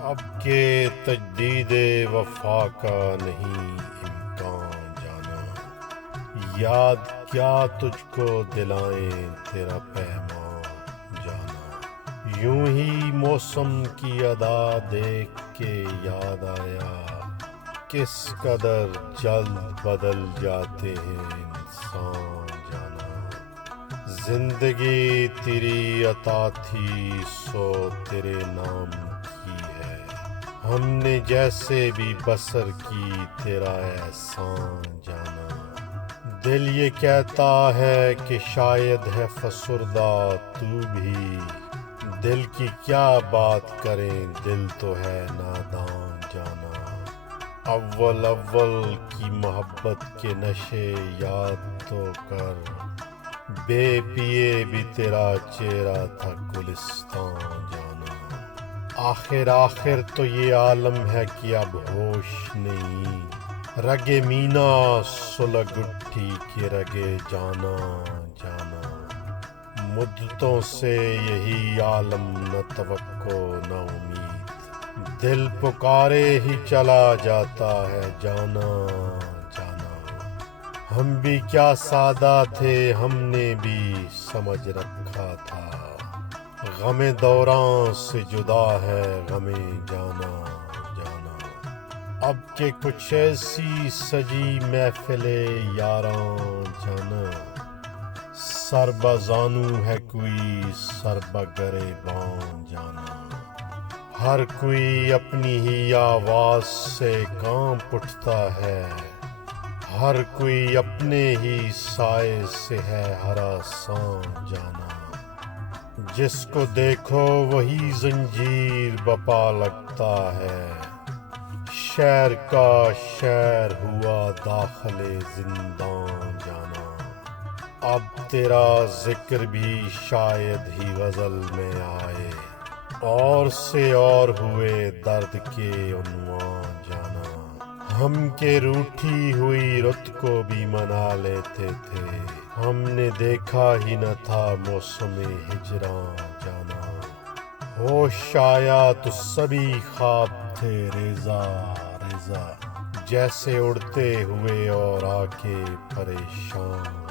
اب کے تجدید وفا کا نہیں امکان جانا، یاد کیا تجھ کو دلائیں تیرا پیمان جانا۔ یوں ہی موسم کی ادا دیکھ کے یاد آیا، کس قدر جلد بدل جاتے ہیں انسان جانا۔ زندگی تیری عطا تھی سو تیرے نام کی ہے، ہم نے جیسے بھی بسر کی تیرا احسان جانا۔ دل یہ کہتا ہے کہ شاید ہے فسردہ تو بھی، دل کی کیا بات کریں دل تو ہے نادان جانا۔ اول اول کی محبت کے نشے یاد تو کر، بے پیے بھی تیرا چہرہ تھا گلستان جانا۔ آخر آخر تو یہ عالم ہے کہ اب ہوش نہیں، رگ مینا سلگ اٹھی کہ رگ جانا جانا۔ مدتوں سے یہی عالم نہ توقع نہ امید، دل پکارے ہی چلا جاتا ہے جانا جانا۔ ہم بھی کیا سادہ تھے، ہم نے بھی سمجھ رکھا تھا، غم دوران سے جدا ہے غم جانا جانا۔ اب کہ کچھ ایسی سجی محفل یاراں جانا، سر بزانو ہے کوئی سر بگریباں جانا۔ ہر کوئی اپنی ہی آواز سے کانپ اٹھتا ہے، ہر کوئی اپنے ہی سائے سے ہے ہراساں جانا۔ جس کو دیکھو وہی زنجیر بپا لگتا ہے، شہر کا شہر ہوا داخل زندان جانا۔ اب تیرا ذکر بھی شاید ہی غزل میں آئے، اور سے اور ہوئے درد کے عنوان جانا۔ ہم کے روٹھی ہوئی رت کو بھی منا لیتے تھے، ہم نے دیکھا ہی نہ تھا موسم ہجراں جانا۔ ہوش آیا تو سبھی خواب تھے ریزہ ریزہ، جیسے اڑتے ہوئے اور آ کے پریشان